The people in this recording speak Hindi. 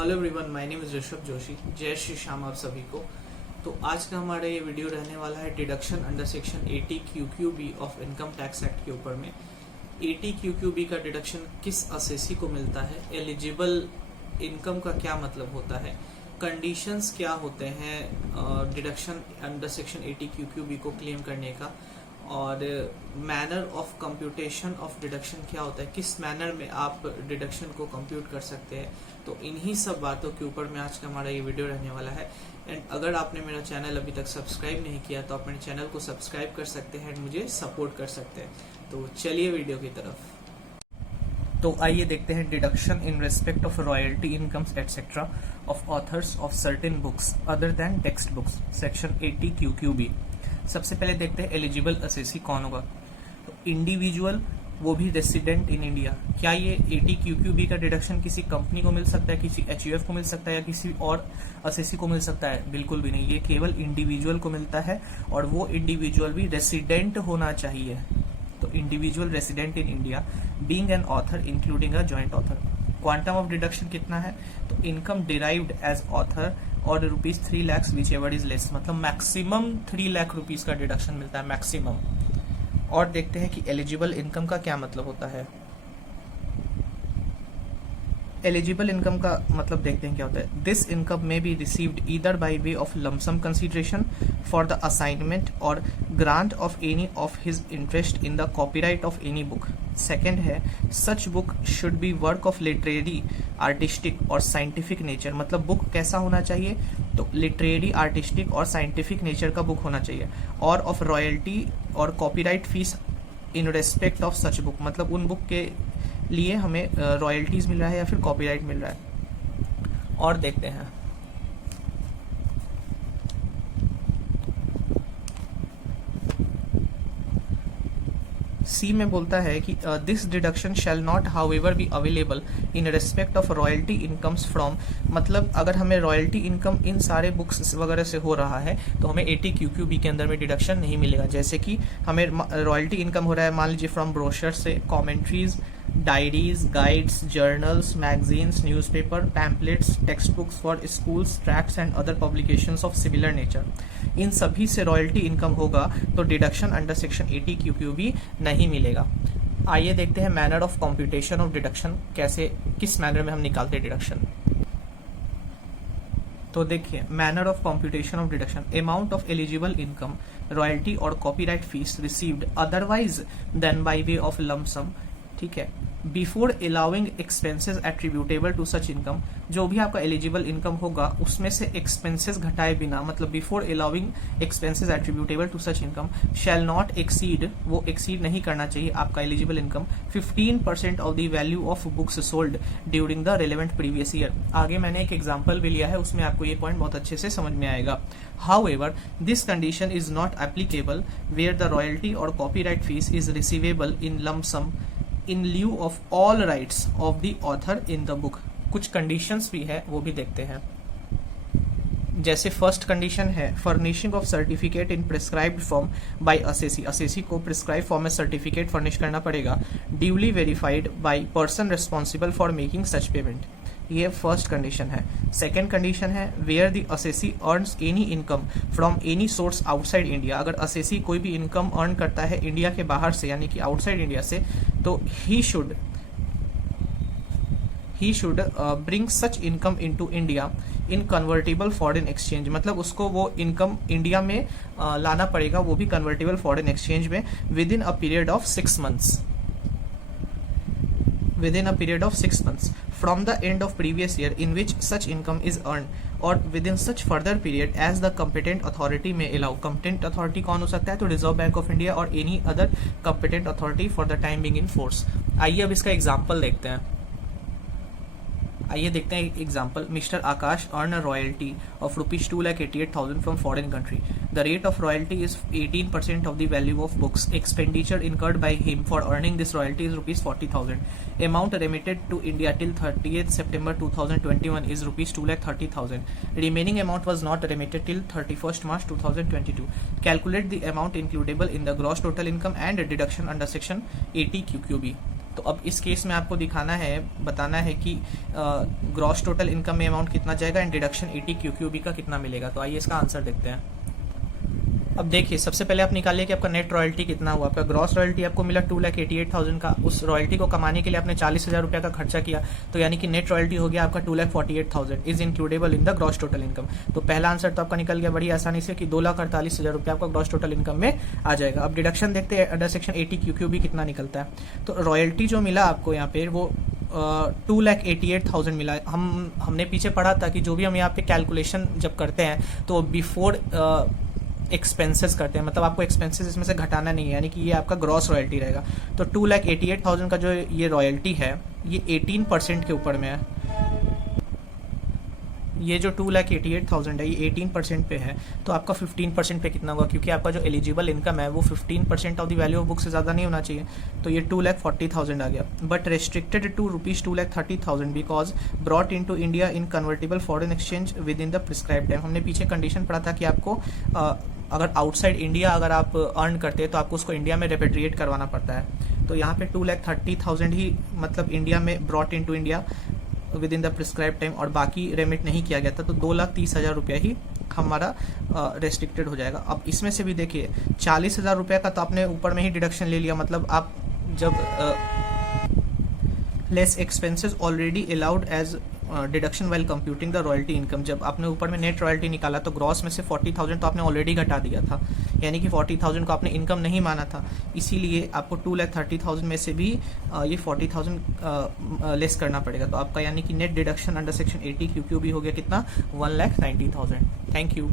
Hello everyone, my name is Rishabh Joshi. जय श्री श्याम आप सभी को। तो आज का हमारा ये वीडियो रहने वाला है deduction under section 80 QQB of income tax act के ऊपर में। 80 QQB का डिडक्शन किस असेसी को मिलता है, एलिजिबल इनकम का क्या मतलब होता है, कंडीशंस क्या होते हैं डिडक्शन अंडर सेक्शन 80 QQB को क्लेम करने का, और manner of computation of deduction क्या होता है, किस मैनर में आप डिडक्शन को कंप्यूट कर सकते हैं। तो इन्हीं सब बातों के ऊपर में आज का हमारा ये वीडियो रहने वाला है। एंड अगर आपने मेरा चैनल अभी तक सब्सक्राइब नहीं किया तो आप मेरे चैनल को सब्सक्राइब कर सकते हैं एंड मुझे सपोर्ट कर सकते हैं। तो चलिए वीडियो की तरफ। तो आइए देखते हैं deduction in respect of royalty incomes etcetera of authors of certain books other than text books, section 80 QQB। सबसे पहले देखते हैं एलिजिबल असेसी कौन होगा। तो इंडिविजुअल, वो भी रेसिडेंट इन इंडिया। क्या ये 80 QQB का डिडक्शन किसी कंपनी को मिल सकता है, किसी HUF को मिल सकता है या किसी और असेसी को मिल सकता है? बिल्कुल भी नहीं, ये केवल इंडिविजुअल को मिलता है और वो इंडिविजुअल भी रेसिडेंट होना चाहिए। तो individual resident in India being an author including a joint author. Quantum of deduction कितना है? तो इनकम डिराइव्ड एज ऑथर और ₹3 lakh which ever is less, मतलब मैक्सिमम 3 लाख रुपीज का डिडक्शन मिलता है, मैक्सिमम। और देखते हैं कि एलिजिबल इनकम का क्या मतलब होता है। एलिजिबल इनकम का मतलब देखते हैं क्या होता है। This income may be received either by way of lump sum consideration for the assignment और grant of any of his interest in the copyright of any book. Second है, such book should be work of literary, artistic और साइंटिफिक नेचर। मतलब बुक कैसा होना चाहिए? तो लिटरेरी, आर्टिस्टिक और साइंटिफिक नेचर का बुक होना चाहिए। और ऑफ रॉयल्टी और copyright fees in respect of such book, मतलब उन बुक के लिए हमें रॉयल्टीज मिल रहा है या फिर कॉपीराइट मिल रहा है। और देखते हैं सी में बोलता है कि this deduction shall not however be available in respect of royalty incomes from, मतलब अगर हमें रॉयल्टी इनकम इन सारे बुक्स वगैरह से हो रहा है तो हमें 80 QQB के अंदर में डिडक्शन नहीं मिलेगा। जैसे कि हमें रॉयल्टी इनकम हो रहा है, मान लीजिए फ्रॉम ब्रोशर से, commentaries, diaries, guides, journals, magazines, newspaper, pamphlets, text books for schools, tracts and other publications of similar nature. इन सभी से रॉयल्टी इनकम होगा तो डिडक्शन अंडर सेक्शन 80 QQB नहीं मिलेगा। आइए देखते हैं manner of computation of deduction, कैसे किस मैनर में हम निकालते हैं डिडक्शन। तो देखिए, manner of computation of deduction, amount of eligible income, royalty और copyright fees received otherwise than by way of lump sum, ठीक है, before allowing expenses attributable to such income. जो भी आपका एलिजिबल इनकम होगा उसमें से एक्सपेंसेस घटाए बिना, मतलब before allowing expenses attributable to such income, shall not exceed, वो एक्सीड नहीं करना चाहिए आपका eligible income 15% of the value of books sold during the relevant previous year. आगे मैंने एक एग्जाम्पल भी लिया है, उसमें आपको ये पॉइंट बहुत अच्छे से समझ में आएगा। However, this condition is not applicable where the royalty or copyright fees is receivable in lump sum in lieu of all rights of the author in the book। कुछ कंडीशंस भी है, वो भी देखते हैं। जैसे फर्स्ट कंडीशन है furnishing of certificate in prescribed form by assessee. Assessee को प्रिस्क्राइब फॉर्म में सर्टिफिकेट फर्निश करना पड़ेगा, duly verified by person responsible for making such payment. ये फर्स्ट कंडीशन है। सेकेंड कंडीशन है where the assessee earns any income from any source outside India. अगर असेसी कोई भी इनकम अर्न करता है इंडिया के बाहर से, यानी कि आउटसाइड इंडिया से, तो he should bring such income into India in convertible foreign exchange. मतलब उसको वो इनकम इंडिया में लाना पड़ेगा, वो भी कन्वर्टेबल फॉरेन एक्सचेंज में, with in a period of 6 months, within a period of 6 months from the end of previous year in which such income is earned, or within such further period as the competent authority may allow। competent authority कौन हो सकता है? तो रिजर्व बैंक ऑफ इंडिया और any other competent authority for the time being in force। आइए अब इसका एग्जाम्पल देखते हैं। आइए देखते हैं example. Mister Akash earn a royalty of ₹2,88,000 from foreign country. The rate of royalty is 18% of the value of books. Expenditure incurred by him for earning this royalty is ₹40,000। Amount remitted to India till 30th September 2021 is ₹2,30,000। Remaining amount was not remitted till 31st March 2022। Calculate the amount includable in the gross total income and deduction under section 80 QQB। तो अब इस केस में आपको दिखाना है, बताना है कि ग्रॉस टोटल इनकम में अमाउंट कितना जाएगा एंड डिडक्शन 80 QQB का कितना मिलेगा। तो आइए इसका आंसर देखते हैं। अब देखिए सबसे पहले आप निकालिए कि आपका नेट रॉयल्टी कितना हुआ। आपका ग्रॉस रॉयल्टी आपको मिला 2,88,000 का। उस रॉयल्टी को कमाने के लिए आपने 40,000 रुपये का खर्चा किया, तो यानी कि नेट रॉयल्टी हो गया आपका 2,48,000 is includable in the gross total income. तो पहला आंसर तो आपका निकल गया बड़ी आसानी से कि 2,48,000 रुपये आपका ग्रॉस टोटल इनकम में आ जाएगा। अब डिडक्शन देखते हैं अंडर सेक्शन 80 QQB कितना निकलता है। तो रॉयल्टी जो मिला आपको यहाँ पे वो 2,88,000 मिला। हमने पीछे पढ़ा था कि जो भी हम यहाँ पे कैलकुलेशन जब करते हैं तो बिफोर एक्सपेंसेस करते हैं, मतलब आपको एक्सपेंसेस इसमें से घटाना नहीं है, यानी कि ये आपका ग्रॉस रॉयल्टी रहेगा। तो 2,88,000 का जो ये रॉयल्टी है ये 18% के ऊपर में है। ये जो 2,88,000 है ये 18% पे है, तो आपका 15% पे कितना होगा, क्योंकि आपका जो एलिजिबल इनकम है वो 15% of the value of book से ज़्यादा नहीं होना चाहिए। तो ये 2,40,000 आ गया, but restricted to ₹2,30,000 because brought in to India in convertible foreign exchange with in the prescribe time. हमने पीछे कंडीशन पढ़ा था कि आपको अगर आउटसाइड इंडिया अगर आप अर्न करते हैं तो आपको उसको इंडिया में रेपेट्रिएट करवाना पड़ता है। तो यहाँ पे 2,30,000 ही मतलब इंडिया में brought in to India with in the prescribe time और बाकी रेमिट नहीं किया गया था, तो 2,30,000 रुपया ही हमारा रेस्ट्रिक्टेड हो जाएगा। अब इसमें से भी देखिए 40,000 रुपये का तो आपने ऊपर में ही डिडक्शन ले लिया, मतलब आप जब less expenses already allowed as deduction while computing the royalty income, जब आपने ऊपर में नेट रॉयल्टी निकाला तो ग्रॉस में से 40,000 तो आपने ऑलरेडी घटा दिया था, यानी कि 40,000 को आपने इनकम नहीं माना था, इसीलिए आपको 2,30,000 में से भी ये 40,000 लेस करना पड़ेगा। तो आपका यानी कि net deduction under section 80 QQB हो गया कितना, 1,90,000। Thank you.